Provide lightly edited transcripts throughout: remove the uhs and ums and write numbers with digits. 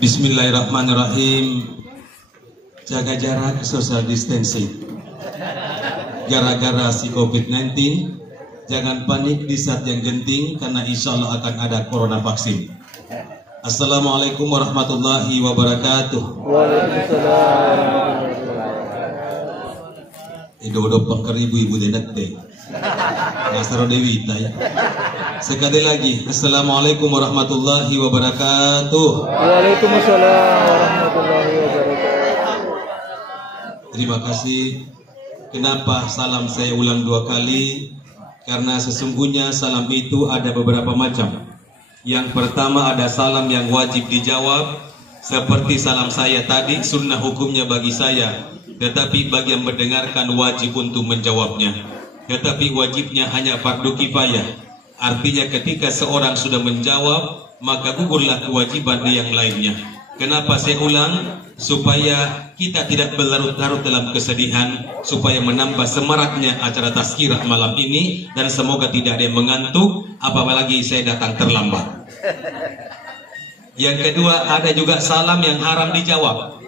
Bismillahirrahmanirrahim. Jaga jarak, social distancing. Gara-gara si COVID-19, jangan panik di saat yang genting, karena insya Allah akan ada corona vaksin. Assalamualaikum warahmatullahi wabarakatuh. Waalaikumsalam. Ido-ido pangker ibu-ibu denak deh. Nasaro Dewi tay. Sekali lagi, Assalamualaikum warahmatullahi wabarakatuh. Waalaikumsalam warahmatullahi wabarakatuh. Terima kasih. Kenapa salam saya ulang 2 kali? Karena sesungguhnya salam itu ada beberapa macam. Yang pertama ada salam yang wajib dijawab, seperti salam saya tadi, sunnah hukumnya bagi saya. Tetapi bagi yang mendengarkan wajib untuk menjawabnya. Tetapi wajibnya hanya fardu kifayah. Artinya ketika seorang sudah menjawab, maka gugurlah kewajiban yang lainnya. Kenapa saya ulang? Supaya kita tidak berlarut-larut dalam kesedihan, supaya menambah semaraknya acara tazkirah malam ini, dan semoga tidak ada yang mengantuk, apalagi saya datang terlambat. Yang kedua, ada juga salam yang haram dijawab.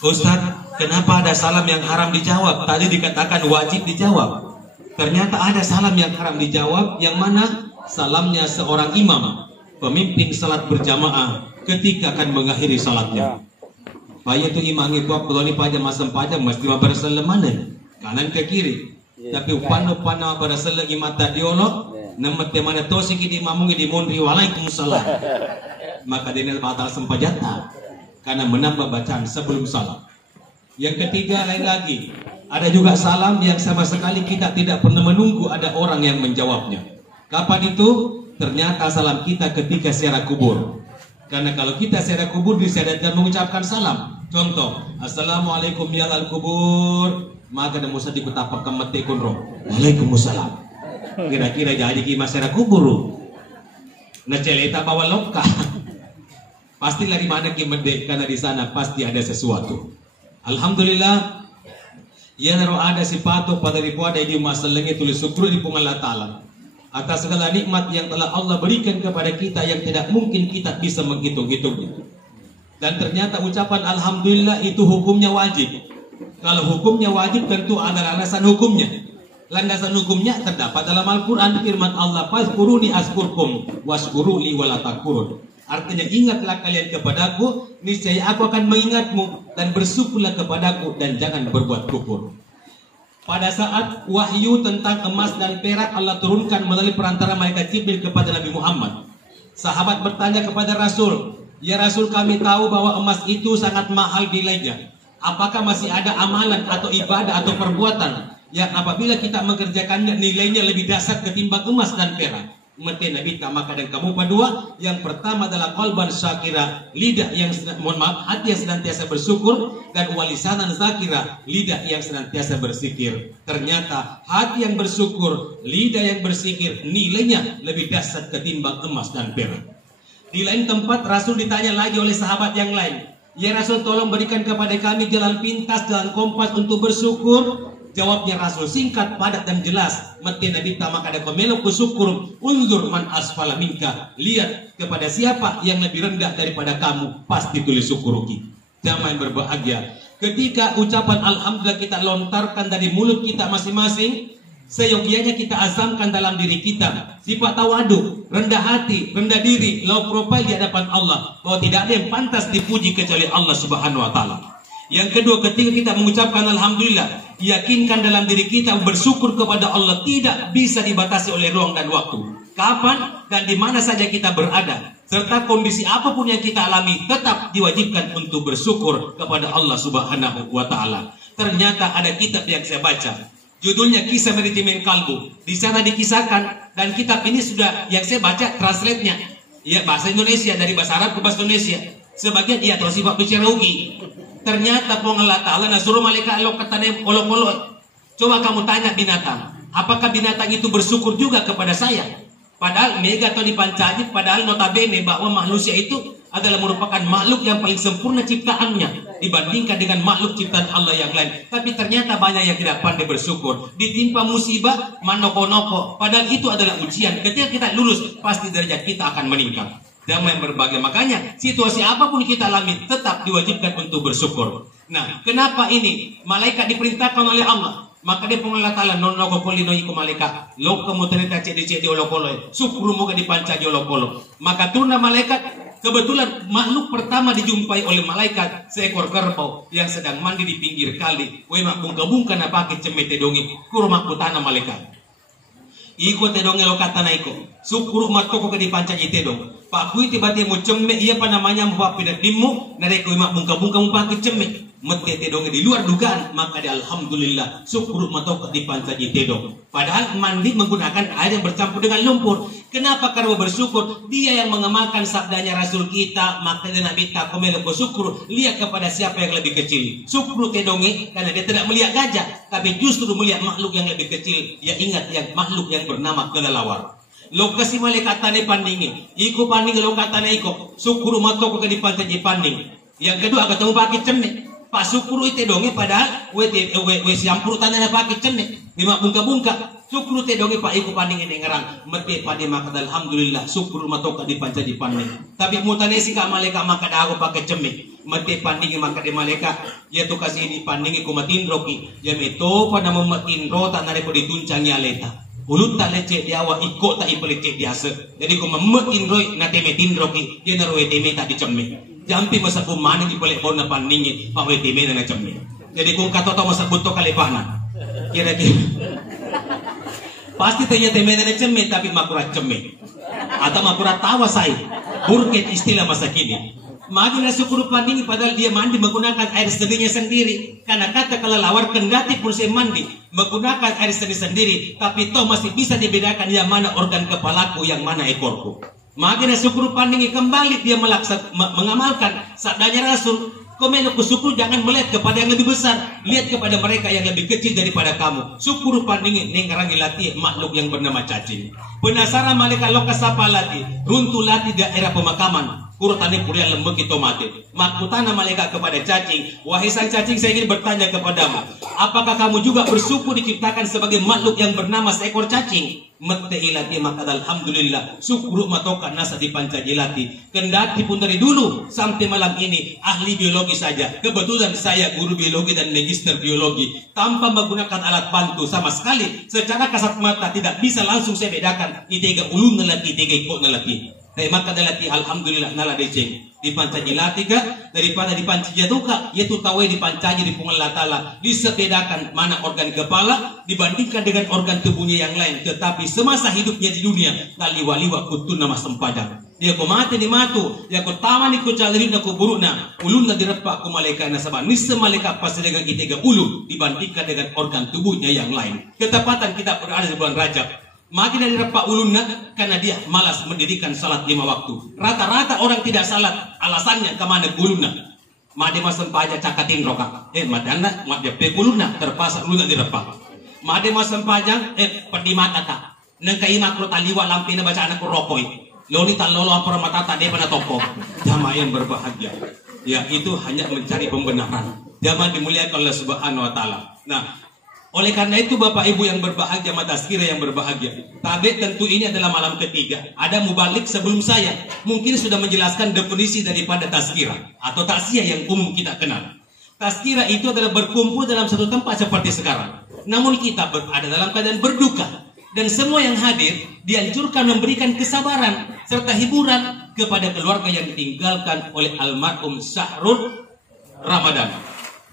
Ustadz, kenapa ada salam yang haram dijawab? Tadi dikatakan wajib dijawab. Ternyata ada salam yang haram dijawab, yang mana salamnya seorang imam, pemimpin salat berjamaah ketika akan mengakhiri salatnya. Paya tu imam itu kalau ni pada masa pada mesti bersalam mana? Kanan ke kiri. Tapi upano-upano bersalam imata diolok, namate mana tosi ki di mamung di monri waalaikumsalam. Maka dia batal sempajata karena menambah bacaan sebelum salam. Yang ketiga lain lagi, ada juga salam yang sama sekali kita tidak pernah menunggu ada orang yang menjawabnya. Kapan itu? Ternyata salam kita ketika ziarah kubur. Karena kalau kita ziarah kubur disyaratkan mengucapkan salam. Contoh, Assalamualaikum ya al kubur, maka ada musa dikutapak kemete kunro. Waalaikumsalam. Kira-kira jadi kima ziarah kubur. Naceleta bawa lokah. Pastilah di mana kimedek, karena di sana pasti ada sesuatu. Alhamdulillah, ya naro ada sipato pada ripuada di masalahnya tulis syukur di Allah Ta'ala atas segala nikmat yang telah Allah berikan kepada kita yang tidak mungkin kita bisa menghitung-hitungnya. Dan ternyata ucapan Alhamdulillah itu hukumnya wajib. Kalau hukumnya wajib tentu ada landasan hukumnya. Landasan hukumnya terdapat dalam Al-Quran, firman Allah, "Fazkuruni azkurkum washkuruli wala takfurun." Artinya ingatlah kalian kepadaku, niscaya aku akan mengingatmu, dan bersyukurlah kepadaku dan jangan berbuat kufur. Pada saat wahyu tentang emas dan perak Allah turunkan melalui perantara malaikat Jibril kepada Nabi Muhammad. Sahabat bertanya kepada Rasul, "Ya Rasul, kami tahu bahwa emas itu sangat mahal nilainya. Apakah masih ada amalan atau ibadah atau perbuatan yang apabila kita mengerjakannya nilainya lebih dahsyat ketimbang emas dan perak?" Mati Nabi tak maka dan kamu berdua. Yang pertama adalah qalban syakira, lidah yang hati yang senantiasa bersyukur, dan walisanan zakira, lidah yang senantiasa berzikir. Ternyata hati yang bersyukur, lidah yang berzikir, nilainya lebih dahsyat ketimbang emas dan perak. Di lain tempat Rasul ditanya lagi oleh sahabat yang lain, "Ya Rasul, tolong berikan kepada kami jalan pintas, jalan kompas untuk bersyukur." Jawabnya Rasul singkat, padat dan jelas. Mati Nabi maka ada pemeluk bersyukur, "Unzur man asfala minka." Lihat kepada siapa yang lebih rendah daripada kamu, pasti tulis syukuruki. Jamaah yang berbahagia, ketika ucapan Alhamdulillah kita lontarkan dari mulut kita masing-masing, seyogianya kita azamkan dalam diri kita sifat tawadu, rendah hati, rendah diri, low profile di hadapan Allah, bahwa tidak ada yang pantas dipuji kecuali Allah Subhanahu wa Ta'ala. Yang kedua, ketika kita mengucapkan Alhamdulillah, yakinkan dalam diri kita bersyukur kepada Allah tidak bisa dibatasi oleh ruang dan waktu. Kapan dan di mana saja kita berada, serta kondisi apapun yang kita alami, tetap diwajibkan untuk bersyukur kepada Allah Subhanahu wa Ta'ala. Ternyata ada kitab yang saya baca, judulnya Kisah Manajemen Kalbu. Di sana dikisahkan, dan kitab ini sudah yang saya baca translate-nya, ya bahasa Indonesia, dari bahasa Arab ke bahasa Indonesia. Sebagian ia terus sifat bicara ugi. Ternyata Allah Ta'ala nasuruh malaikat Allah katanya olok-olok. Coba kamu tanya binatang, apakah binatang itu bersyukur juga kepada saya? Padahal mega atau dipancajib, padahal notabene bahwa manusia itu adalah merupakan makhluk yang paling sempurna ciptaannya dibandingkan dengan makhluk ciptaan Allah yang lain. Tapi ternyata banyak yang tidak pandai bersyukur. Ditimpa musibah, manoko-noko. Padahal itu adalah ujian. Ketika kita lulus, pasti derajat kita akan meningkat. damai yang berbahagia. Makanya situasi apapun kita alami tetap diwajibkan untuk bersyukur. Nah, kenapa ini? Malaikat diperintahkan oleh Allah. Maka dia pengelola ta'ala nono kopoli no iku malaikat. Lo kemudian cedi olokolo. Syukur moga dipancaji olokolo. Maka turunlah malaikat. Kebetulan makhluk pertama dijumpai oleh malaikat seekor kerbau yang sedang mandi di pinggir kali. Wei mak bungka-bungka na pakai cemete dongi. Kuro mak putana malaikat. Iko tedonge lo kata naiko. Syukur mak toko ke dipancaji tedong. Pak kui tiba-tiba mau cemmek iya apa namanya mau pakai dimu. Nareko mak bungka-bungka mau pakai cemmek. Mete tedong di luar dugaan, maka di alhamdulillah syukur matok dipancaji tedong. Padahal mandi menggunakan air yang bercampur dengan lumpur. Kenapa? Karena bersyukur dia yang mengamalkan sabdanya Rasul kita, maka dia Nabi tak komelo bersyukur lihat kepada siapa yang lebih kecil. Syukur tedongi karena dia tidak melihat gajah, tapi justru melihat makhluk yang lebih kecil. Ya ingat yang makhluk yang bernama kelelawar. Lokasi malaikat tane pandingi, iku panding lokatane iko. Syukur matok ke dipancaji panding. Yang kedua ketemu pakai cemik. Pak syukur itu donge padahal we siampur tanahnya pakai cenek lima bungka syukur itu donge pak iku panding ini ngerang mete pada maka alhamdulillah syukur matoka dipanca di panding tapi mutane sih kak malaikat maka dah aku pakai cemek mete panding maka di malaikat ya tuh kasih di panding iku matin roki ya meto pada mematin ro tanah repo dituncangi aleta ulut tak lecet dia awak ikut tak ipelecet biasa jadi ku mematin roy na temetin roki dia naruh teme tak dicemek jampi masa kumani di balik bona pandingi pak WTB dan macamnya. Jadi kung katoto masa buto kalipana. Kira-kira pasti tanya teme dan macamnya tapi makurat cemme. Atau makurat tawa saya. Burket istilah masa kini. Magi nasi syukur pandingi padahal dia mandi menggunakan air sendirinya sendiri. Karena kata kelelawar kendati pun saya mandi menggunakan air sendiri tapi toh masih bisa dibedakan yang mana organ kepalaku yang mana ekorku. Maka syukur pandingi kembali dia mengamalkan sabdanya Rasul. Komeno syukur jangan melihat kepada yang lebih besar, lihat kepada mereka yang lebih kecil daripada kamu. Syukur pandingi nengkarangi latih makhluk yang bernama cacing. Penasaran malaikat lokas apa latih? Runtuh latih daerah pemakaman. Kurutani kuria lembek itu mati. Makutana malaikat kepada cacing. Wahai sang cacing, saya ingin bertanya kepadamu. Apakah kamu juga bersyukur diciptakan sebagai makhluk yang bernama seekor cacing? Mete ilati maka alhamdulillah. Syukur matokan nasa dipancajilati. Kendati pun dari dulu sampai malam ini ahli biologi saja. Kebetulan saya guru biologi dan magister biologi. Tanpa menggunakan alat bantu sama sekali. Secara kasat mata tidak bisa langsung saya bedakan. Itega ulun nalati, itega ikut nalati. Tapi maka dalati alhamdulillah nala deceng dipancaji latika daripada dipancaji jatuka yaitu tahu dipancaji di pengelola ta'ala disebedakan mana organ kepala dibandingkan dengan organ tubuhnya yang lain tetapi semasa hidupnya di dunia taliwaliwa kutun nama sempadang dia ko mati di matu dia ko taman ko calerin ko burukna ulun na direpak ko malaikat na sabah nisa malaikat pas dengan itega ulu dibandingkan dengan organ tubuhnya yang lain. Ketepatan kita berada di bulan Rajab. Makin dari repak ulunna karena dia malas mendirikan salat 5 waktu. Rata-rata orang tidak salat alasannya kemana ulunna. Made masem paja cakatin roka. Madana made pe ulunna terpaksa ulunna direpak. Made masem paja pedi mata ta. Nang kai makro taliwa lampina baca anak rokoi. Loni talolo ampara matata dia pada toko. Jamaah yang berbahagia. Ya itu hanya mencari pembenaran. Zaman dimuliakan oleh Subhanahu wa taala. Nah, oleh karena itu Bapak Ibu yang berbahagia, Mataskira yang berbahagia. Tabe tentu ini adalah malam ketiga. Ada mubalik sebelum saya. Mungkin sudah menjelaskan definisi daripada tazkirah atau takziah yang umum kita kenal. Tazkirah itu adalah berkumpul dalam satu tempat seperti sekarang. Namun kita berada dalam keadaan berduka. Dan semua yang hadir dianjurkan memberikan kesabaran serta hiburan kepada keluarga yang ditinggalkan oleh almarhum Syahrul Ramadan.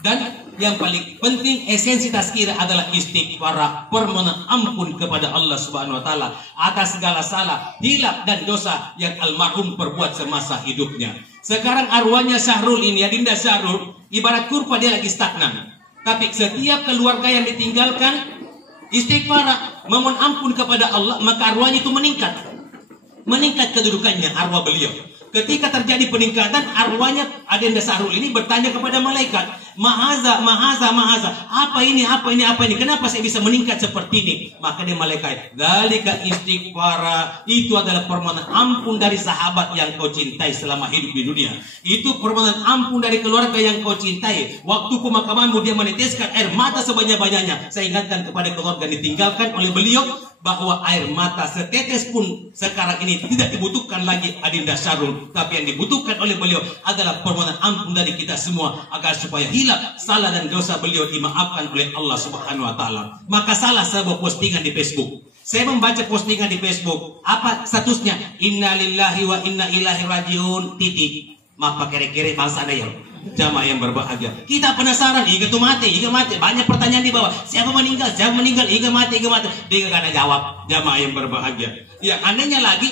Dan yang paling penting esensi tazkirah adalah istighfar, permohonan ampun kepada Allah Subhanahu wa taala atas segala salah, hilaf dan dosa yang almarhum perbuat semasa hidupnya. Sekarang arwahnya Syahrul ini, Adinda Syahrul, ibarat kurva dia lagi stagnan. Tapi setiap keluarga yang ditinggalkan istighfar, memohon ampun kepada Allah, maka arwahnya itu meningkat. Meningkat kedudukannya arwah beliau. Ketika terjadi peningkatan, arwahnya Adinda Syahrul ini bertanya kepada malaikat, Mahaza, apa ini? Kenapa saya bisa meningkat seperti ini? Maka dia malaikat, dzalika istighfara, itu adalah permohonan ampun dari sahabat yang kau cintai selama hidup di dunia. Itu permohonan ampun dari keluarga yang kau cintai. Waktu pemakamanmu dia meneteskan air mata sebanyak-banyaknya. Saya ingatkan kepada keluarga yang ditinggalkan oleh beliau, bahwa air mata setetes pun sekarang ini tidak dibutuhkan lagi Adinda Syarul, tapi yang dibutuhkan oleh beliau adalah permohonan ampun dari kita semua agar supaya hilang salah dan dosa beliau dimaafkan oleh Allah Subhanahu wa taala. Maka salah sebuah postingan di Facebook. Saya membaca postingan di Facebook, apa statusnya? Innalillahi wa inna ilaihi rajiun titik. Maka kere-kere bahasa ada yang jamaah yang berbahagia. Kita penasaran, iga tuh mati, iga mati. Banyak pertanyaan di bawah. Siapa meninggal, iga mati, iga mati. Dia gak ada jawab. Jamaah yang berbahagia. Yang anehnya lagi,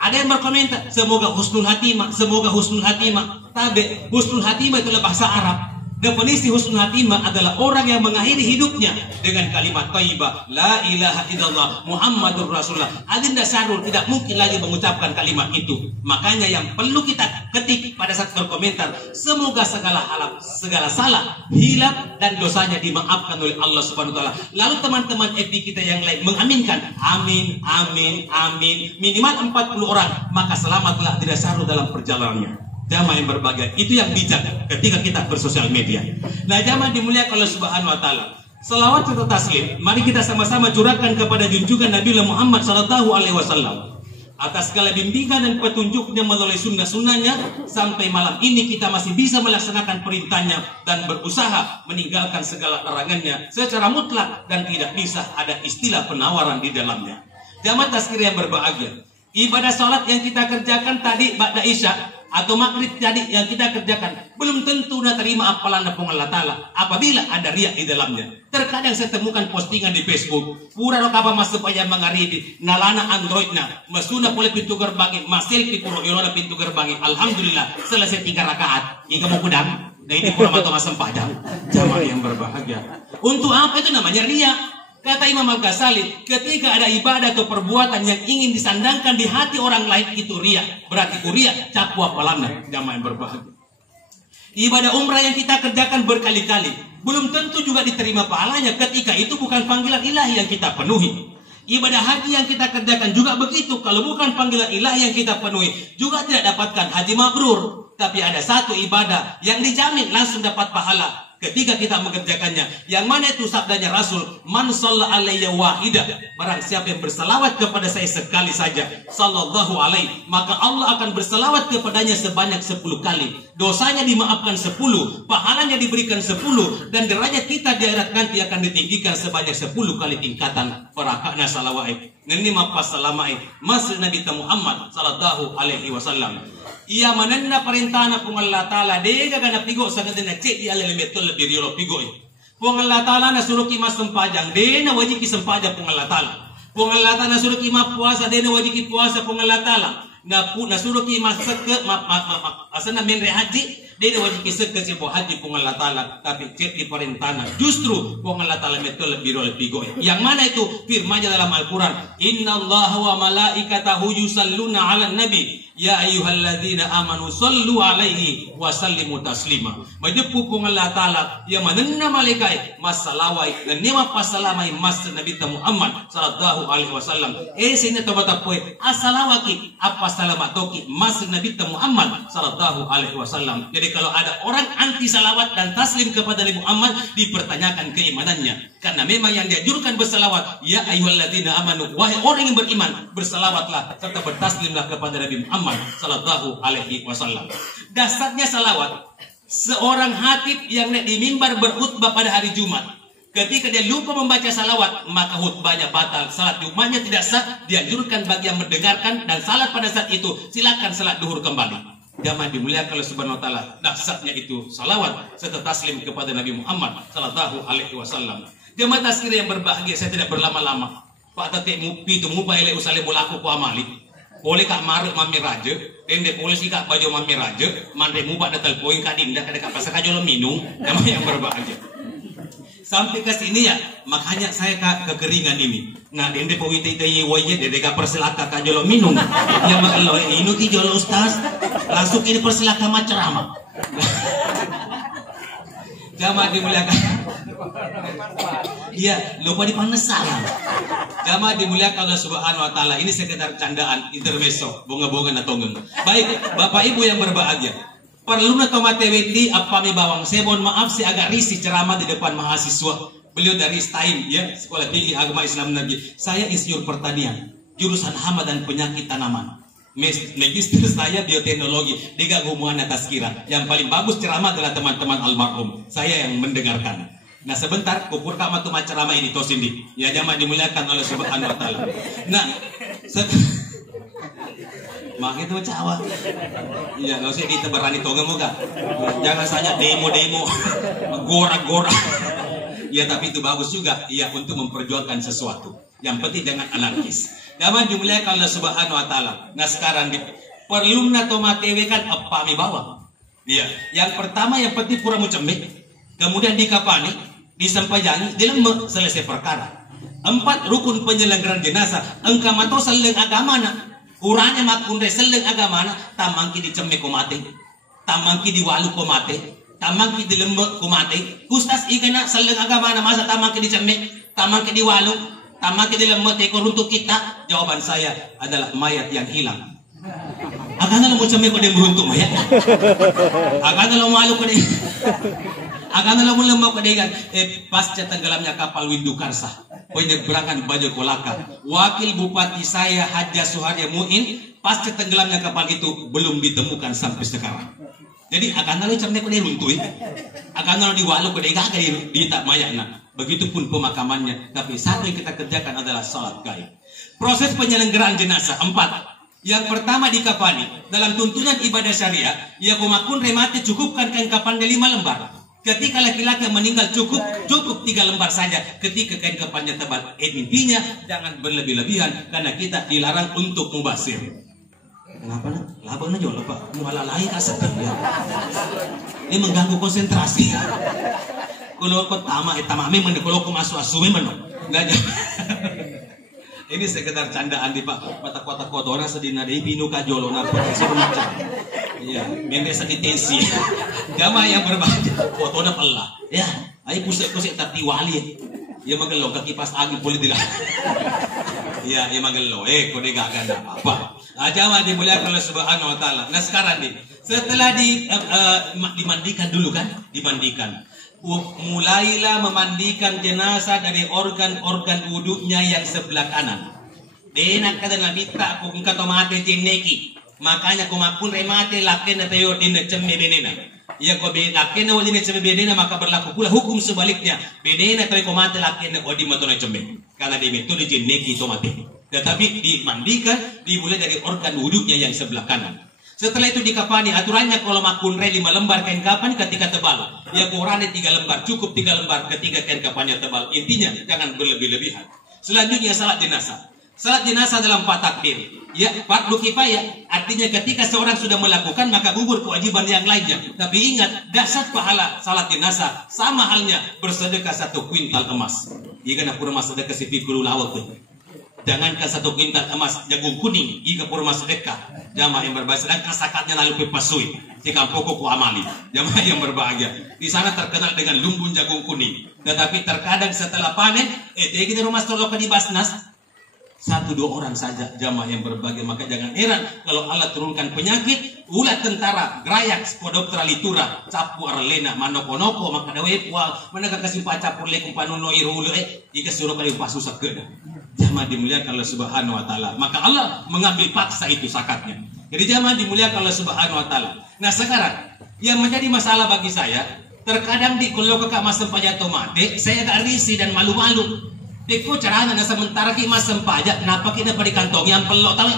ada yang berkomentar, semoga husnul hatimah, semoga husnul hatimah. Tapi husnul hatimah itulah bahasa Arab. Definisi husnul hatimah adalah orang yang mengakhiri hidupnya dengan kalimat thayyibah, la ilaha illallah Muhammadur Rasulullah. Adinda Syarul tidak mungkin lagi mengucapkan kalimat itu. Makanya yang perlu kita ketik pada saat berkomentar, semoga segala salah, hilaf dan dosanya dimaafkan oleh Allah Subhanahu wa taala. Lalu teman-teman FB kita yang lain mengaminkan, amin, amin, amin. Minimal 40 orang, maka selamatlah Adinda Syarul dalam perjalanannya. Jamaah yang berbahagia, itu yang bijak ketika kita bersosial media. Nah, jamaah dimuliakan Allah Subhanahu wa taala. Selawat serta taslim, mari kita sama-sama curahkan kepada junjungan Nabi Muhammad sallallahu alaihi wasallam atas segala bimbingan dan petunjuknya melalui sunnah-sunnahnya. Sampai malam ini kita masih bisa melaksanakan perintahnya dan berusaha meninggalkan segala larangannya secara mutlak dan tidak bisa ada istilah penawaran di dalamnya. Jamaah tazkir yang berbahagia, ibadah salat yang kita kerjakan tadi ba'da isya atau maghrib tadi yang kita kerjakan belum tentu nak terima apalan Allah Ta'ala apabila ada riak di dalamnya. Terkadang saya temukan postingan di Facebook, pura rokapa masuk supaya mengaribi nalana androidnya masuna boleh pintu gerbang masil pipuro irona pintu gerbang. Alhamdulillah selesai 3 rakaat ika mau kudang. Nah ini pura mato masam padang. Jamaah yang berbahagia, untuk apa itu namanya riak? Kata Imam Al-Ghazali, ketika ada ibadah atau perbuatan yang ingin disandangkan di hati orang lain, itu riya. Berarti riya capu apalannya. Jamaah yang berbahagia, ibadah umrah yang kita kerjakan berkali-kali belum tentu juga diterima pahalanya ketika itu bukan panggilan ilahi yang kita penuhi. Ibadah haji yang kita kerjakan juga begitu, kalau bukan panggilan ilahi yang kita penuhi juga tidak dapatkan haji mabrur. Tapi ada satu ibadah yang dijamin langsung dapat pahala ketika kita mengerjakannya, yang mana itu sabdanya Rasul, man shalla alayya wahida, barang siapa yang berselawat kepada saya sekali saja, sallallahu alaihi, maka Allah akan berselawat kepadanya sebanyak 10 kali. Dosanya dimaafkan 10, pahalanya diberikan 10, dan derajat kita di akhirat nanti akan ditinggikan sebanyak 10 kali tingkatan. Barakahna salawai ngeni mapas salamai masih Nabi Muhammad sallallahu alaihi wasallam. Ia mananna perintahna pung Allah Ta'ala dega gana pigo sa kadena cek di alele betul lebih riolo pigo pung Allah Ta'ala na suruh ki mas sempajang dena wajib ki sempajang pung Allah Ta'ala. Pung Allah Ta'ala suruh ki ma puasa dena wajib ki puasa pung Allah Ta'ala. Na suruh ki mas ke asana menre haji dena wajib ki seke si po haji pung Allah Ta'ala. Tapi cek di perintahna justru pung Allah Ta'ala betul lebih riolo pigo. Yang mana itu firman-Nya dalam Al-Qur'an, innallaha wa malaikatahu yusalluna 'alan nabi ya ayyuhalladzina amanu sallu alaihi wa sallimu taslima. Majepu pung Allah Ta'ala yang manenna malaikat masalawai dan nima pasalamai mas Nabi Muhammad sallallahu alaihi wasallam. Sini tabatapoi asalawaki apa salamatoki mas Nabi Muhammad sallallahu alaihi wasallam. Jadi kalau ada orang anti salawat dan taslim kepada Nabi Muhammad, dipertanyakan keimanannya. Karena memang yang dianjurkan bersalawat, ya ayyuhalladzina amanu, wahai orang yang beriman, bersalawatlah serta bertaslimlah kepada Nabi Muhammad sallallahu alaihi wasallam. Dasarnya salawat. Seorang khatib yang di mimbar berkhutbah pada hari Jumat, ketika dia lupa membaca salawat, maka khutbahnya batal, salat Jumatnya tidak sah. Dianjurkan bagi yang mendengarkan dan salat pada saat itu, silakan salat duhur kembali. Jamaah dimuliakan oleh Subhanahu wa taala, dasarnya itu salawat serta taslim kepada Nabi Muhammad sallallahu alaihi wasallam. Jamaah tazkir yang berbahagia, saya tidak berlama-lama. Pak Tete mupi itu mupa ele usale bolaku ku amali. Boleh kak maruk mami raja, dende boleh sih kak baju mami raja, mande mupa datal poin kadinda kada kak pasaka jolo minum. Jamaah yang berbahagia. Sampai ke sini ya, makanya saya kekeringan ini. Nah, dende poin tete yewaye dende kak persilaka kak jolo minum. Ya makalo ini ki jolo ustaz, langsung ini persilaka macerama. Jamaah dimuliakan. Iya, lupa dipanas salam. Jamaah dimuliakan Allah Subhanahu wa taala. Ini sekedar candaan intermezzo, bonga-bonga na tonggeng. Baik, Bapak Ibu yang berbahagia. Perlu na tomate wendi apa mi bawang. Saya mohon maaf saya agak risih ceramah di depan mahasiswa. Beliau dari STAIM, ya, Sekolah Tinggi Agama Islam Negeri. Saya insinyur pertanian, jurusan hama dan penyakit tanaman. Magister saya bioteknologi. Dia hubungan atas kira. Yang paling bagus ceramah adalah teman-teman almarhum. Saya yang mendengarkan. Nah sebentar, kukur kamu tuh ceramah ini tosindi. Ya jangan dimuliakan oleh Subhanahu Wa Taala. Nah, mak itu cawa. Iya, nggak usah ditebarani tonga muka. Jangan saja demo-demo, gora-gora. Ya tapi itu bagus juga, ya untuk memperjuangkan sesuatu. Yang penting jangan anarkis. Daman dimuliakan Allah Subhanahu Wa Taala. Nah sekarang perlu nato matewe kan apa mi bawa. Iya. Yang pertama yang penting pura mucemik, kemudian dikapani, disampaikan, dilemme selesai perkara. 4 rukun penyelenggaraan jenazah. Engkau mato seleng agama na. Uranya makunde seleng agama na. Tamangki dicemik ko mati. Tamangki diwalu ko mati. Tamangki dilemme ko mati. Kustas ikana seleng agama na masa tamangki dicemik. Tamangki diwalu. Tamangki dilemme teko runtuk kita. Jawaban saya adalah mayat yang hilang. Agana lo mo cemik ko dem runtuk mayat. Agana lo malu ko dem. Agana lo mo lemah ko dem. Pasca tenggelamnya kapal Windu Karsa. Penyeberangan Bajo Kolaka. Wakil Bupati saya Haja Suharya Muin pasca tenggelamnya kapal itu belum ditemukan sampai sekarang. Jadi akan lalu cerne ko runtuh. Akan lalu diwalu ko dega di tak mayakna. Begitupun pemakamannya. Tapi satu yang kita kerjakan adalah salat gaib. Proses penyelenggaraan jenazah 4. Yang pertama dikafani. Dalam tuntunan ibadah syariah, ya kumakun remate cukupkan kain kafannya 5 lembar. Ketika laki-laki meninggal cukup 3 lembar saja. Ketika kain kafannya tebal, intinya jangan berlebih-lebihan karena kita dilarang untuk mubasir. Kenapa nak? Labang aja lah Pak. Mualalai kasar ya. Ini mengganggu konsentrasi. Kalau kau tamame kalau kau masuk asume mana? Enggak. Ini sekedar candaan di Pak. Mata-kota kotoran sedina dei pinu kajolo narkotika semacam. Iya, memang sedih tensi. Jamaah yang berbahagia, fotonya pelah. Ya, ayo kusik-kusik tapi wali. Ya magelo kaki pas agi boleh dilah. Iya, ya magelo. Kode gak ada apa-apa. Jamaah dimuliakan oleh Subhanahu Wa Taala. Nah sekarang setelah dimandikan dulu kan, dimandikan. Mulailah memandikan jenazah dari organ-organ wudhunya yang sebelah kanan. Denak kada nabita aku kata mate tineki. Makanya kumakun remate laken na tayo din na cemme benena. Iya ko be laken na wali na cemme benena maka berlaku pula hukum sebaliknya. Benena tayo kumate laken na odi mato na cemme. Karena di metode tineki to mate. Tetapi dimandikan dimulai dari organ wudhunya yang sebelah kanan. Setelah itu dikafani, aturannya kalau makun 5 lembar kain kafan ketika tebal. Ya Qurannya 3 lembar, cukup 3 lembar ketika kain kafannya tebal. Intinya jangan berlebih-lebihan. Selanjutnya salat jenazah. Salat jenazah dalam 4 takbir. Ya, fardu kifayah. Artinya ketika seorang sudah melakukan maka gugur kewajiban yang lainnya. Tapi ingat, dasar pahala salat jenazah sama halnya bersedekah 1 kuintal emas. Jika nak pura sedekah si fikul lawak tuh. Jangankan 1 kuintal emas jagung kuning jika pura sedekah. Jamaah yang berbahagia, sedangkan sakatnya lalu pepasui. Jika pokok ku amali. Jamaah yang berbahagia. Di sana terkenal dengan lumbun jagung kuning. Tetapi terkadang setelah panen, kita rumah stolokan di Basnas. 1-2 orang saja jamaah yang berbahagia. Maka jangan heran kalau Allah turunkan penyakit. Ulat tentara, gerayak, spodoptera litura, capu arlena, manoko-noko, maka dawe pual, manaka kasih pacapur lekum panuno irulu, jika suruh kali pasusah kena. Jamaah dimuliakan Allah Subhanahu Wa Taala. Maka Allah mengambil paksa itu sakatnya. Jadi jamaah dimuliakan Allah Subhanahu Wa Taala. Nah sekarang yang menjadi masalah bagi saya, terkadang di kalau kakak mas sempajat mate, saya agak risih dan malu-malu. Deko caranya na sementara ki mas sempajat, kenapa kita pada kantong yang pelok tahu?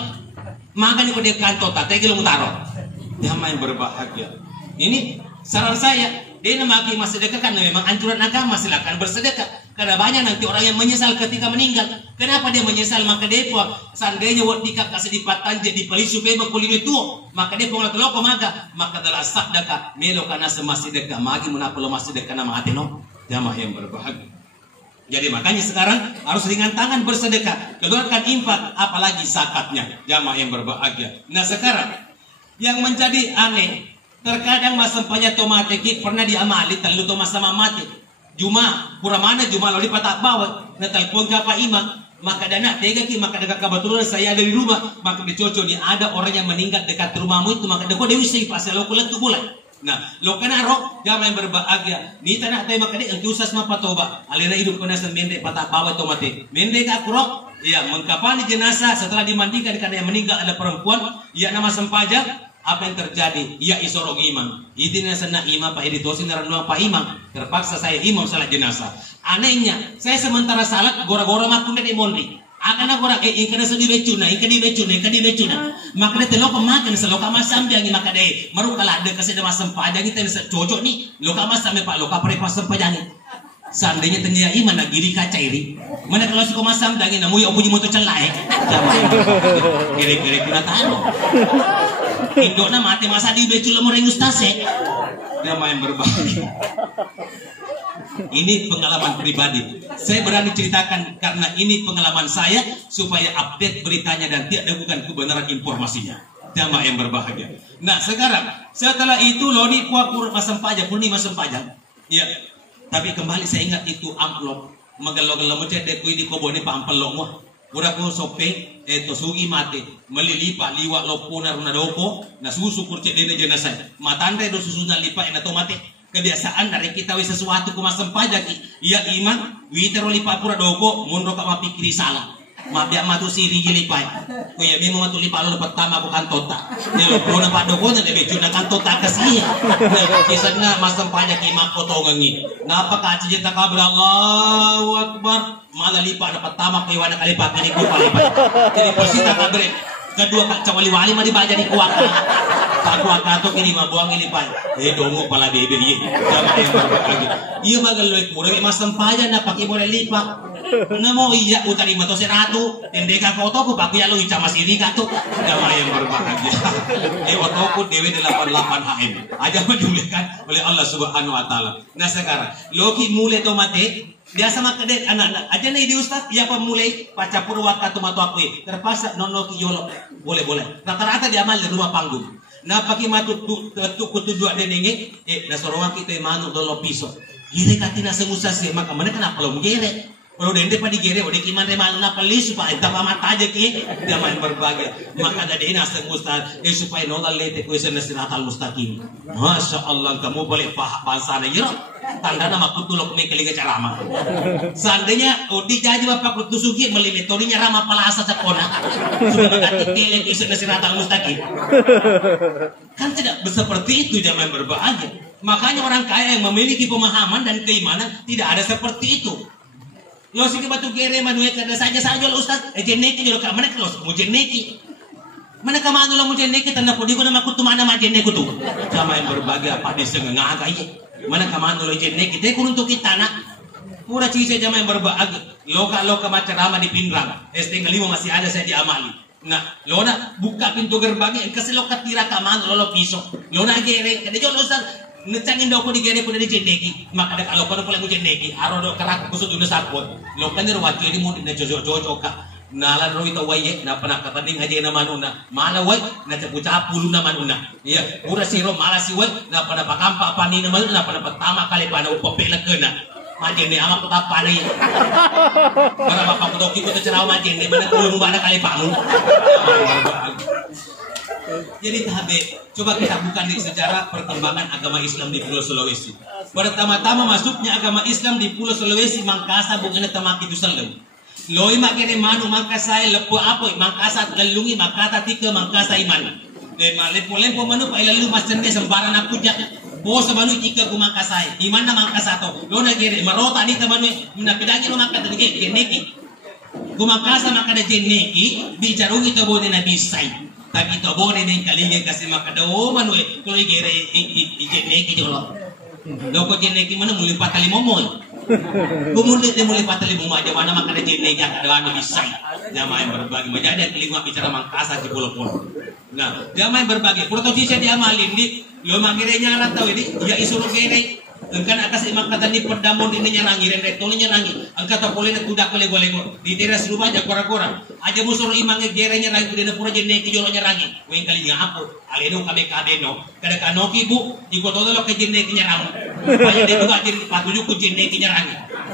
Maka di pada kantong tate kita mutaro. Jamaah yang berbahagia. Ini saran saya. Dia memakai mas sedekah kan memang anjuran agama, silakan bersedekah. Karena banyak nanti orang yang menyesal ketika meninggal. Kenapa dia menyesal? Maka dia pun seandainya waktu kasih dipatan jadi pelisu beba kulini tua, maka dia pun ngeloko maka adalah sadaka melo karena semasih sedekah magi menapelo masih sedekah nama hati no. Jamaah yang berbahagia. Jadi makanya sekarang harus ringan tangan bersedekah, keluarkan infak, apalagi zakatnya. Jamaah yang berbahagia. Nah sekarang yang menjadi aneh, terkadang masa sempanya tomate ki pernah diamali terlalu tomas sama mati. Juma pura mana Juma lalu patak bawa na telepon ka pa ima maka dana tega ki maka dekat kebetulan saya ada di rumah maka dicocok ni ada orang yang meninggal dekat rumahmu itu maka deko dewi sei pas lo kulat tu bulan Nah, lo kena roh jamaah yang berbahagia. Ni tanah tayo makadi ang kiusas mapatoba. Alina hidup kena mende patah bawa to mati. Mende ka roh, ya mengkapani jenazah setelah dimandikan karena yang meninggal ada perempuan, ya nama sempajak. Apa yang terjadi? Ya isorong imam. Idina sana imam Pak editosin naranua Pak imam. Terpaksa saya imam salat jenazah. Anehnya, saya sementara salat gora-gora makunda di mondi. Akan aku orang ikan sedih becuna, ikan di becuna. Makanya telok makan seloka masam dia maka deh. Maru kalau ada kasih ada masam pajang kita cocok nih. Loka masam pak, loka pare masam pajang. Seandainya tenia iman nak giri kaca ini. Mana kalau suka masam daging namu ya punya motor celai. Jangan. Kira-kira kuna tahu. Indokna mati masa di becuna mau rengus tase. Dia main berbagi. Ini pengalaman pribadi. Saya berani ceritakan karena ini pengalaman saya supaya update beritanya dan tidak diragukan kebenaran informasinya. Jamaah yang berbahagia. Nah sekarang setelah itu loni kuakur masam pajak, purni masam pajak. Ya. Tapi kembali saya ingat itu amplop. Magalo-galo mo cede ko di ko boni pa ampelok mo. Ura ko sope sugi mate melilipa liwa lopuna runa doko na susu kurce dene jenazah. Matanda do susu na lipa ina to mate. Kebiasaan dari kita wis sesuatu kumasem pajak iya iman witero lipa pura doko mundo ka mapikiri salah. Mabia matu siri gilipai. Kuya bimo matu lipa lo pertama ko kantota. Nelo puna pa doko na lebe juna kantota kasi. Kisah na masem pajak ima potongangi. Napa ka cita kabra Allahu Akbar. Malah lipa na pertama kay wana kalipa kini ko palipa. Jadi posita kabre. Kedua kak cawali-wali mah dibaca di kuaka. Kuaka to kini mah buang ini pai. Dongo pala bebe ye. Jamaah yang berbagi. Iya magal loik mura mas tempaja na pakai boleh lipa. Namo iya utari mato seratu. Tendeka koto ko pakai lo ica masiri kato. Jamaah yang berbahagia. Otoku dewe 88 HM. Aja menjulihkan oleh Allah Subhanahu wa taala. Nah sekarang loki mulai to mate. Biasa makadek anak-anak aja nih di ustaz ya pemulai paca purwaka tomato aku terpaksa nono yolo boleh rata-rata diamal di rumah panggung nah pakai matu kutu dua denenge na sorongan kita manu dolo piso gire katina semusa sih maka mana kenapa lo gere kalau dende pa di gere ode kiman remal na palis supaya entah mata aja ki dia main berbagai maka ada dina semusa supaya nolal lete ku sena siratal mustaqim masya Allah kamu boleh paham sana yero tanda nama kutulok me kelinga carama. Seandainya di jaji bapak kutusugi melimitoninya rama palasa sakona. Sudah berarti keleng isu nasiratal mustaqim. Kan tidak seperti itu zaman berbahagia. Makanya orang kaya yang memiliki pemahaman dan keimanan tidak ada seperti itu. Lo sih batu gere manuet kada saja lo ustaz. Jeneki lo ka mana kalau mau jeneki. Mana ka manu lo mau jeneki tanda podi ko na makutu mana ma jeneku tu. Sama yang berbahagia apa disengaga kai. Mana kamano lo jenne kita kurun to kita nak pura cise jama yang berbahagia loka macarama di Pinrang SD 5 masih ada saya diamali nah lona buka pintu gerbangnya kasi loka tira kamano lo piso lona gere kada jo losan necangin doko di gere pun di jenneki maka ada kalau kono pula jenneki aro do karak kusut udah sapot loka ni rawati di mun na jojo ka nalan ro ito waye na panakatading aja na manuna mala way na capu-capu na manuna iya pura siro mala si way na panapakampa pani na manuna na panapatama kali pa na upapela kena majene ama ko tapani para mapakudoki ko ta ceraw majene mana kulung bana kali pangu jadi tahabe coba kita bukan di sejarah perkembangan agama Islam di Pulau Sulawesi pertama-tama masuknya agama Islam di Pulau Sulawesi Mangkasa bukan tamaki dusalem Loi makene manu mangkasai lepo apoy mangkasa lalungi makata tika mangkasa iman. De malepo manu pa ilalu masende sembaran aku jak. Bo sabanu tika ku mangkasai. Iman na mangkasa to. Lo na gere marota ni tamanu na pidagi lo makata dige geneki. Ku mangkasa makada geneki bicarungi to bone na bisai. Tapi to bone ning kalinge kasi makada o manu ko gere geneki jolo. Loko geneki mana muli patali momoy. Kemudian dia mulai patali buma aja mana makan jene yang ada anu bisa jamaah yang berbagi menjadi kelima bicara mangkasa di pulau-pulau. Nah jamaah yang berbagi pulau tahu saya diamalin di lo mangirenya nyarat tahu ini ya isuruh gini engkan akas imam kata ni perdamun ini nyarangi rendek toli nyarangi angkat tapolin kuda kolego di teras rumah aja kora-kora aja musuh imangnya gerenya nyarangi kuda pura jene kijolo nyarangi weng kali ngapu aleno kami kadeno kada kanoki bu iko todo lo ke jene nyarang Paya dia juga jadi patuju ku jenne kinyarang.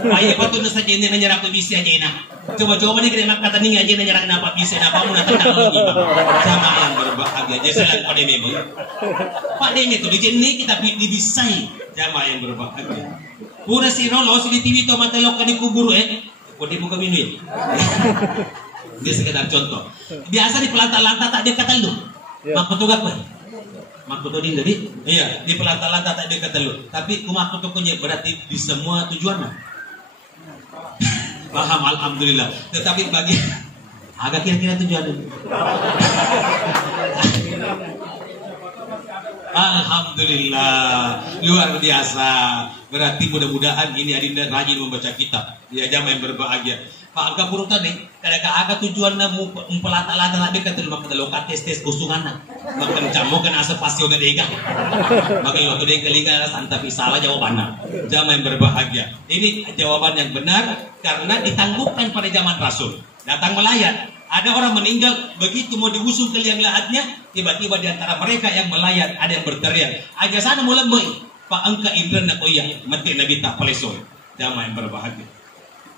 Paya patut saja ini menyerap bisa aja enak. Coba-coba nih kena kata nih aja menyerap kenapa bisa apa mau datang lagi. Sama yang berbahagia. Jadi pada memang. Pak Demi itu di sini kita dibisai jamaah yang berbahagia. Pura si Rolos di TV to matelok kan dikubur Kau dibuka minu Dia sekedar contoh. Biasa di pelanta-lanta tak dia kata lu. Mak tugak apa? Mak din dari? Iya, di pelanta-lanta tak dia kata lu. Tapi kumak tukunya berarti di semua tujuan mah. Paham alhamdulillah. Tetapi bagi agak kira-kira tujuan. Alhamdulillah, luar biasa. Berarti mudah-mudahan ini Adinda rajin membaca kitab. Ya jamaah yang berbahagia. Pak angka puruk tadi, kadang-kadang agak tujuan namu empelata-lata tadi kata maka lokat tes usungan makan camu kan asap pasio gadega. Maka waktu dia keliga tapi salah jawabannya. Jamaah yang berbahagia. Ini jawaban yang benar karena ditanggupkan pada zaman Rasul. Datang melayat. Ada orang meninggal, begitu mau diusung ke liang lahatnya, tiba-tiba di antara mereka yang melayat, ada yang berteriak. Aja sana mulai Pak angka Indra nak koyak, mati Nabi tak palesoy. Jamaah yang berbahagia.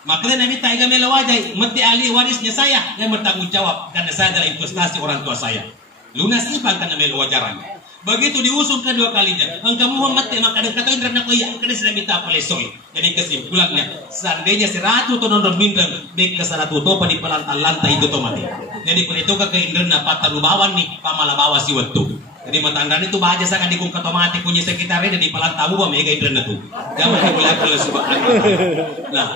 Makanya Nabi tak iga melawajai, mati ahli warisnya saya yang bertanggung jawab karena saya adalah investasi orang tua saya. Lunas iban karena melawajarannya. Begitu diusung kedua kalinya, engkau Muhammad maka ada kata Indra nak koyak, karena saya minta palesoy. Jadi kesimpulannya, seandainya 100 ton mindeng, dek ke 100 topa di pelantai itu tomati. Jadi pun itu ke Indra patah rubawan nih, pamala bawa si waktu. Jadi matandaan itu bahagia sangat dikung ketomati punya sekitarnya di pelantai buah mega Indra itu. Jangan dimulai oleh subhanallah. Nah,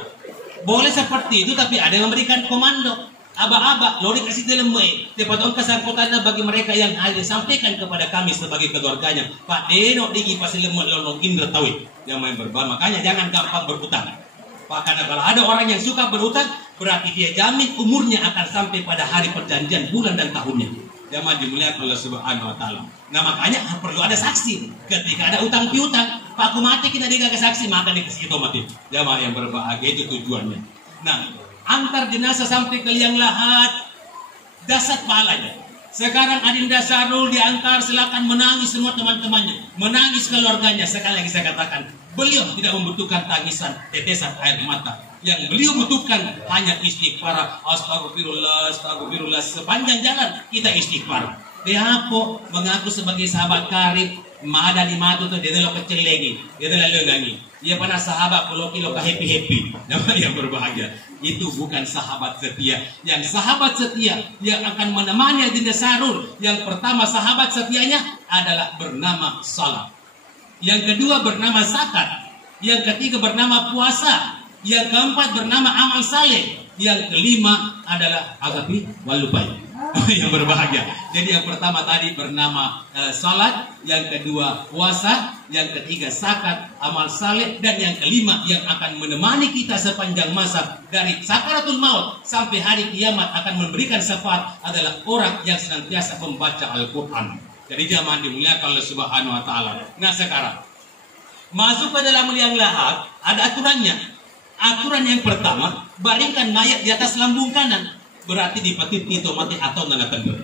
boleh seperti itu tapi ada yang memberikan komando. Aba-aba, lo dikasih dalam tepat kesangkutannya bagi mereka yang hadir sampaikan kepada kami sebagai keluarganya. Pak Deno diki pasti lemot lolong Indra tawit yang main berbal. Makanya jangan gampang berutang. Pak karena kalau ada orang yang suka berutang berarti dia jamin umurnya akan sampai pada hari perjanjian bulan dan tahunnya. Jangan dimuliakan oleh Subhanahu Wa Taala. Nah makanya perlu ada saksi. Ketika ada utang piutang, Pak kumati kita dikasih saksi maka dikasih otomatis. Jamaah yang berbahagia itu tujuannya. Nah. Antar jenazah sampai ke liang lahat, dasar pahalanya. Sekarang Adinda Sarul diantar, silakan menangis semua teman-temannya, menangis keluarganya. Sekali lagi saya katakan, beliau tidak membutuhkan tangisan, tetesan air mata. Yang beliau butuhkan hanya istighfar. Astagfirullah, astagfirullah. Sepanjang jalan kita istighfar. Dia kok mengaku sebagai sahabat karib, mada di matu tuh dia lo kecil lagi, dia lalu lagi. Ia pernah sahabat kalau kilo happy nama yang berbahagia. Itu bukan sahabat setia. Yang sahabat setia yang akan menemani Adinda Sarul. Yang pertama sahabat setianya adalah bernama salat. Yang kedua bernama zakat. Yang ketiga bernama puasa. Yang keempat bernama amal saleh. Yang kelima adalah agapi walupai. Yang berbahagia. Jadi yang pertama tadi bernama salat, yang kedua puasa, yang ketiga zakat, amal saleh, dan yang kelima yang akan menemani kita sepanjang masa dari sakaratul maut sampai hari kiamat akan memberikan syafaat adalah orang yang senantiasa membaca Al-Quran. Jadi jangan dimuliakan oleh Subhanahu Wa Taala. Nah sekarang masuk ke dalam liang lahat ada aturannya. Aturan yang pertama, baringkan mayat di atas lambung kanan. Berarti dipatiti mati atau nana tendur.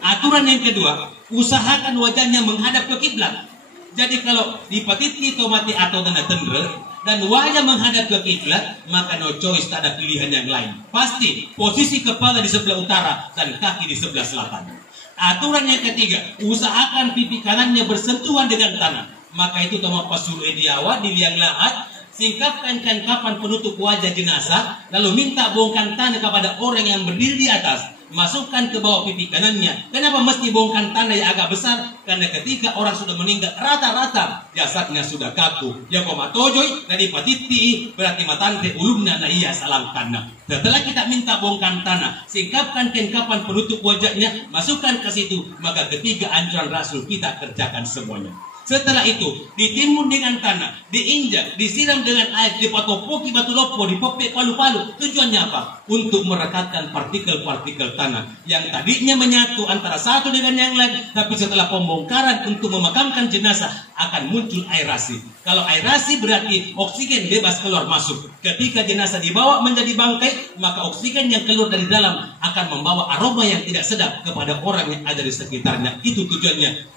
Aturan yang kedua, usahakan wajahnya menghadap ke kiblat. Jadi kalau dipatiti mati atau nana tendur dan wajah menghadap ke kiblat, maka no choice, tak ada pilihan yang lain. Pasti posisi kepala di sebelah utara dan kaki di sebelah selatan. Aturan yang ketiga, usahakan pipi kanannya bersentuhan dengan tanah. Maka itu toma pasuru ediawa di liang lahat. Singkapkan kapan penutup wajah jenazah, lalu minta bongkar tanah kepada orang yang berdiri di atas. Masukkan ke bawah pipi kanannya. Kenapa mesti bongkar tanah yang agak besar? Karena ketika orang sudah meninggal, rata-rata jasadnya sudah kaku. Ya komatojoi, dari patiti, berarti matante ulumna na iya salam tanah. Setelah kita minta bongkar tanah, singkapkan kapan penutup wajahnya, masukkan ke situ. Maka ketiga anjuran Rasul kita kerjakan semuanya. Setelah itu ditimbun dengan tanah, diinjak, disiram dengan air, dipatopoki batu lopo, dipopek palu-palu. Tujuannya apa? Untuk merekatkan partikel-partikel tanah yang tadinya menyatu antara satu dengan yang lain, tapi setelah pembongkaran untuk memakamkan jenazah akan muncul aerasi. Kalau aerasi berarti oksigen bebas keluar masuk. Ketika jenazah dibawa menjadi bangkai, maka oksigen yang keluar dari dalam akan membawa aroma yang tidak sedap kepada orang yang ada di sekitarnya. Itu tujuannya.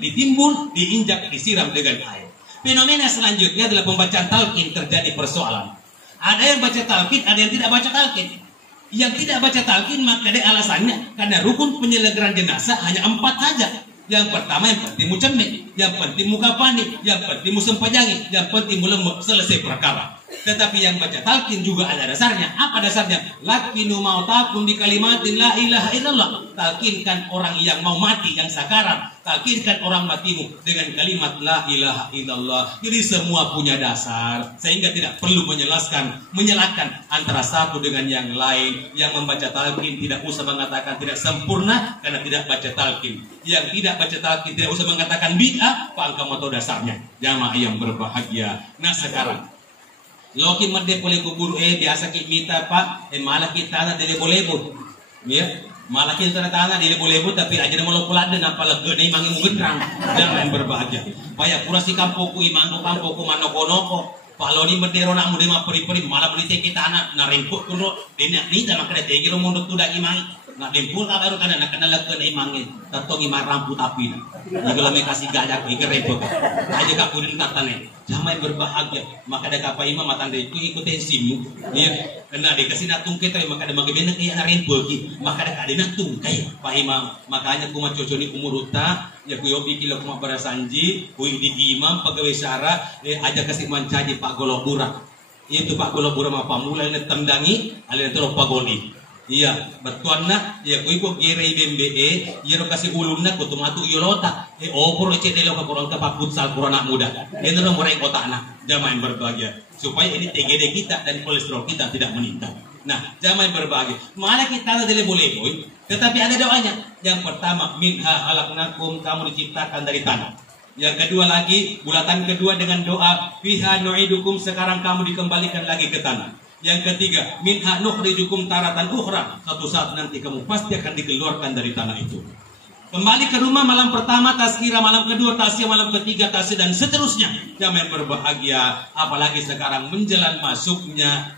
Ditimbun, diinjak, disiram dengan air. Fenomena selanjutnya adalah pembacaan talqin terjadi persoalan. Ada yang baca talqin, ada yang tidak baca talqin. Yang tidak baca talqin maka ada alasannya karena rukun penyelenggaraan jenazah hanya 4 saja. Yang pertama yang penting mu cernik, yang penting mu kafani, yang penting mu sempajangi, yang penting mu lemuk, selesai perkara. Tetapi yang baca talqin juga ada dasarnya. Apa dasarnya? Lakinu mautakum di kalimatin la ilaha illallah. Talqinkan orang yang mau mati, yang sakarat. Talqinkan orang matimu dengan kalimat la ilaha illallah. Jadi semua punya dasar, sehingga tidak perlu menyalahkan antara satu dengan yang lain. Yang membaca talqin tidak usah mengatakan tidak sempurna karena tidak baca talqin. Yang tidak baca talqin tidak usah mengatakan bid'ah, pangkam atau dasarnya. Jamaah yang berbahagia. Nah sekarang Loki merde boleh kubur biasa kita pak malah kita ada dele boleh ya malah kita tanah dele boleh tapi aja mau lokulan dan apa lagi nih mangi mugetrang jangan berbahagia payah pura si kampoku imangu kampoku manoko-noko kalau ni merde rona mude mah peri-peri malah beli teki tanah narempuk kuno denak ni tak makna teki ro mundur tu dak imai nak dempul ka baru kana nak kenal ke imangi tatong imar rampu tapi kalau me kasih gajak iki repot aja ka kurin tatane jamai berbahagia maka ada kapa imam matanda itu ikutin simu ya kena dikasih natung kita maka ada magi benak ya rempul ki maka ada kade natung kai pak imam makanya kuma coconi umur uta ya ku yobi kilo kuma barasanji ku di imam pegawai syara aja kasih mancaji pak golobura itu pak golobura mah pamula ini tendangi alin terus pagoli. Iya, betuan nak, ya kui kok gere BMBE, ya kasih ulun nak, kutu matu yolota, opor cek delo ke kurang tempat futsal kurang muda, dia terus murai kota nak, jamaah berbahagia, supaya ini TGD kita dan kolesterol kita tidak meningkat. Nah, jamaah berbahagia, mana kita tidak boleh boy, tetapi ada doanya. Yang pertama, minha halaknakum, kamu diciptakan dari tanah. Yang kedua lagi, bulatan kedua dengan doa, fiha nu'idukum, sekarang kamu dikembalikan lagi ke tanah. Yang ketiga, minha nukhrijukum taratan ukhra. Satu saat nanti kamu pasti akan dikeluarkan dari tanah itu. Kembali ke rumah malam pertama tazkirah, malam kedua tasya, malam ketiga tasya dan seterusnya. Jamaah berbahagia, apalagi sekarang menjelang masuknya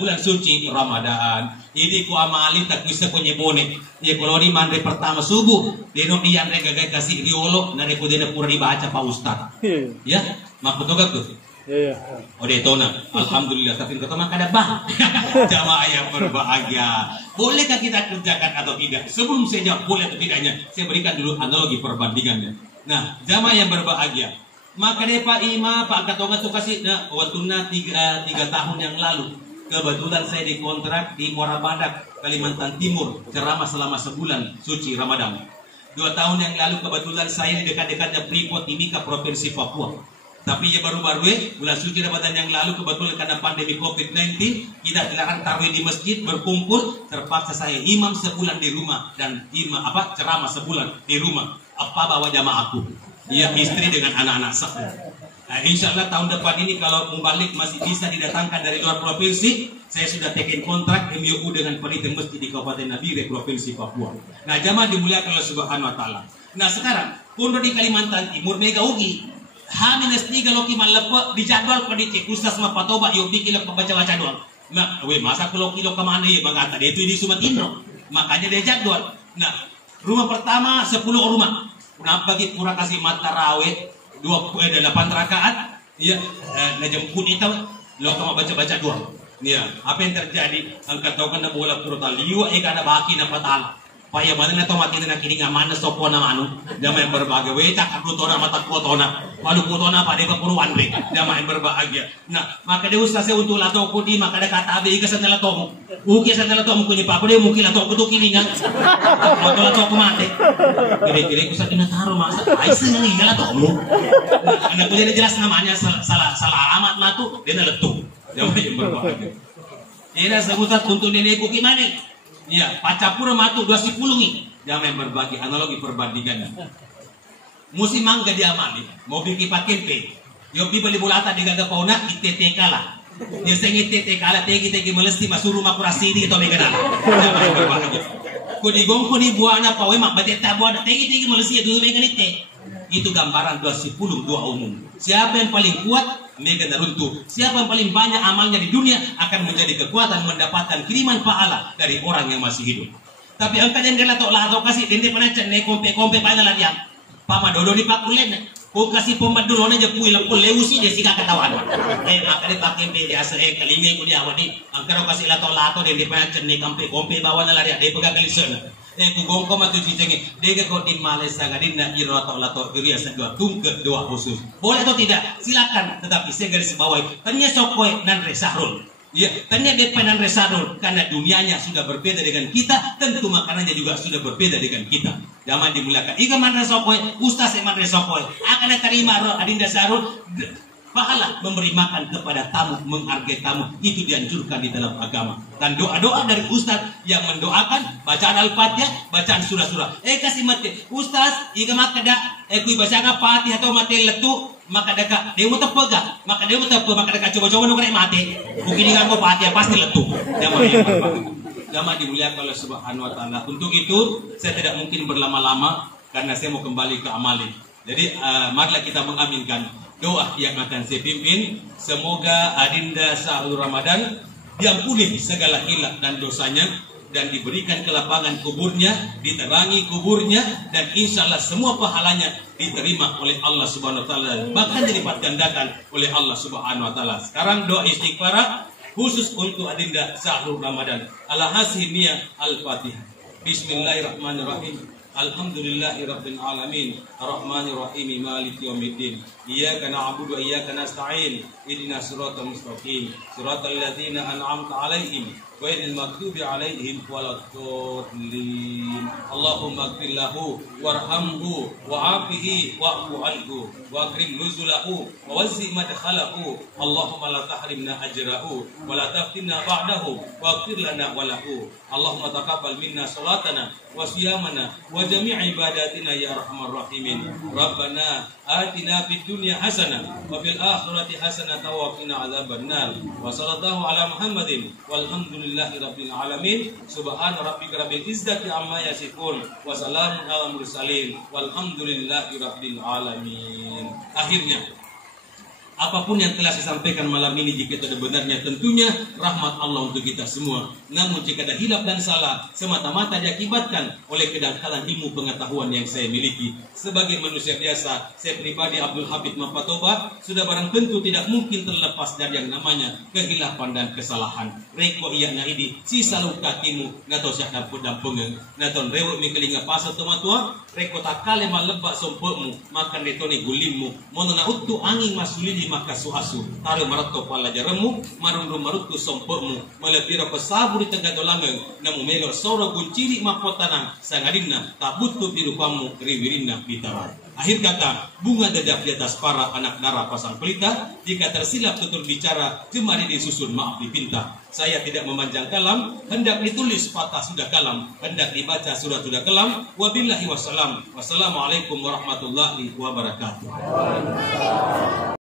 bulan suci Ramadan. Ini ku amali tak bisa nyebone. Ya kalau di mandre pertama subuh, denok dian regagai kasih riolo, nare ku dena pura dibaca Pak Ustaz. Ya, makutogak tuh. Iya. Oh detona, alhamdulillah. Tapi ketemu kada bah. Jamaah yang berbahagia. Bolehkah kita kerjakan atau tidak? Sebelum saya jawab boleh atau tidaknya, saya berikan dulu analogi perbandingannya. Nah, jamaah yang berbahagia. Maka deh Pak Ima, Pak Katonga tuh kasih, nah, waktunya 3 tahun yang lalu. Kebetulan saya dikontrak di Muara Badak, Kalimantan Timur, ceramah selama sebulan suci Ramadan. 2 tahun yang lalu kebetulan saya di dekat-dekatnya Freeport Timika, Provinsi Papua. Tapi ya baru-baru bulan suci Ramadan yang lalu kebetulan karena pandemi COVID-19 kita dilarang tarawih di masjid berkumpul, terpaksa saya imam sebulan di rumah dan ceramah sebulan di rumah. Apa bawa jamaah aku? Iya, istri dengan anak-anak saya. Nah, insya Allah tahun depan ini kalau membalik masih bisa didatangkan dari luar provinsi, saya sudah tekin kontrak MOU dengan panitia masjid di Kabupaten Nabire, Provinsi Papua. Nah, jamaah dimuliakan Allah Subhanahu Wa Taala. Nah, sekarang pondok di Kalimantan Timur mega ugi. H-3 loki malepo dijadwal ko di kusas mapatoba yo pikilok baca-baca doang. Nah, masa kalau kilo kemana ya bang Ata? Dia itu di Sumatindro. Makanya dia jadwal. Nah, rumah pertama 10 rumah. Kenapa bagi kurang kasih matarawih 8 rakaat? Iya, na jemput itu lo kama baca-baca doang. Iya, apa yang terjadi? Angkat tahu kan bola purta liwa kana baki na patala. Paya mana na to mati na kini ngaman na sopo na manu. Jamaah yang berbahagia. We tak kutona mata kutona. Malu kutona pa de papuruan re. Jamaah yang berbahagia. Nah, maka de ustaz saya untuk lato ko di maka de kata abi ika sa lato mo. Uki sa lato mo kunyi pa ko de mungkin lato ko to kiningan. Lato lato ko mate. Kire-kire ko sa tinataro masa. Ay sa nang ingala to mo. Anak ko din jelas namanya salah alamat na to. Dia na letu. Jamaah yang berbahagia. Ina sabutat untuk nene ko kimane. Iya, pacapura matu 20 nih. Jamaah yang berbagi analogi perbandingannya. Musim mangga diamali, mau bikin pakai pe. Yo beli bulata di gaga pauna ITTK lah. Dia sengi ITTK lah tegi melesti masuk rumah kurasi atau megana. Jamaah yang berbagi. Ko digong ko ni buana pawe mak bateta buana tegi melesti itu meganite. Itu gambaran 20 dua umum. Siapa yang paling kuat mega runtuh. Siapa yang paling banyak amalnya di dunia akan menjadi kekuatan mendapatkan kiriman pahala dari orang yang masih hidup. Tapi angka yang dia lato kasih dende pernah cek kompe pada latihan. Pama dodo di pakulen. Kung kasi pumadulon na dyan puilang po, lewusi dia sika katawan. Akali pakai pede asa kalingay ko diya wadi. Ang karo kasi lato-lato din di pa yan ni kampi kompi bawa na lari di pagkakalisun. Kung ko matu cicengi dega ko di males sagadin na iro atau lato diri asa dua tungke dua khusus. Boleh atau tidak? Silakan, tetapi saya garis bawahi. Tanya sokoy nan resarul. Ya, tanya depan resarul karena dunianya sudah berbeda dengan kita, tentu makanannya juga sudah berbeda dengan kita. Zaman dimulakan. Ika man resokoi, ustaz man resokoi. Akan terima roh adinda sarul pahala memberi makan kepada tamu, menghargai tamu. Itu dianjurkan di dalam agama. Dan doa-doa dari ustaz yang mendoakan, bacaan Al-Fatihah, bacaan surah-surah. Kasih mati, ustaz, ika makada, kui bacaan Al-Fatihah atau mati letu, maka dekat dia mau terpegang, maka dia mau terpegang, maka dekat coba-coba nunggu mati. Mungkin dengan kau Fatihah pasti letu. Jamaah dimuliakan oleh Subhanahu wa taala. Untuk itu saya tidak mungkin berlama-lama karena saya mau kembali ke amali. Jadi marilah kita mengaminkan doa yang akan saya pimpin. Semoga adinda Syahrul Ramadan diampuni segala hilaf dan dosanya dan diberikan kelapangan kuburnya, diterangi kuburnya, dan insya Allah semua pahalanya diterima oleh Allah Subhanahu wa taala, bahkan dilipat gandakan oleh Allah Subhanahu wa taala. Sekarang doa istighfar khusus untuk adinda Syahrul Ramadan. Ala hasiniya Al-Fatihah. Bismillahirrahmanirrahim. Alhamdulillahirabbil alamin. Arrahmanirrahim. Maliki yaumiddin. Iyyaka na'budu wa iyyaka nasta'in. Ihdinas siratal mustaqim. Siratal ladzina an'amta 'alaihim ghairil maghdubi 'alaihim waladdallin. Allahumma ighfir lahu warhamhu wa'afihi wa'fu anhu wa akrim nuzulahu wa wasi' madkhalahu. Allahumma la tahrimna ajrahu wa la taftinna ba'dahu waghfir lana wa lahu. Allahumma taqabbal minna salatana wa siyamana wa jami' ibadatina ya arhamar rahimin. Rabbana atina fid dunya hasanah wa fil akhirati hasanah wa qina adzabannar. Wa sallallahu ala Muhammadin walhamdulillahi rabbil alamin. Subhana rabbika rabbil izzati amma yasifun wa salamun ala mursalin walhamdulillahi rabbil alamin. Akhirnya apapun yang telah saya sampaikan malam ini, jika itu ada benarnya, tentunya rahmat Allah untuk kita semua. Namun jika ada hilaf dan salah, semata-mata diakibatkan oleh kedangkalan ilmu pengetahuan yang saya miliki. Sebagai manusia biasa, saya pribadi Abdul Habib Mapatoba sudah barang tentu tidak mungkin terlepas dari yang namanya kehilafan dan kesalahan. Reko iya na idi, si salu kakimu, nato siya damput dampungeng, naton rewek mikelinga pasal tumatua, reko takale malebak sompokmu, makan retoni gulimmu, mono na uttu angin masulili maka suasu, taruh maroto pala jaremu, marundu marutu sompokmu, melebira pesaburi tengah dolangeng, namu melo soro gunciri mapotanang, sangadinna, tak butuh birupamu, riwirinna bitarai. Akhir kata, bunga dadap di atas para anak darah pasang pelita. Jika tersilap tutur bicara, jemari disusun maaf dipinta. Saya tidak memanjang kalam, hendak ditulis patah sudah kalam, hendak dibaca sudah kelam. Wabillahi wassalam. Wassalamualaikum warahmatullahi wabarakatuh.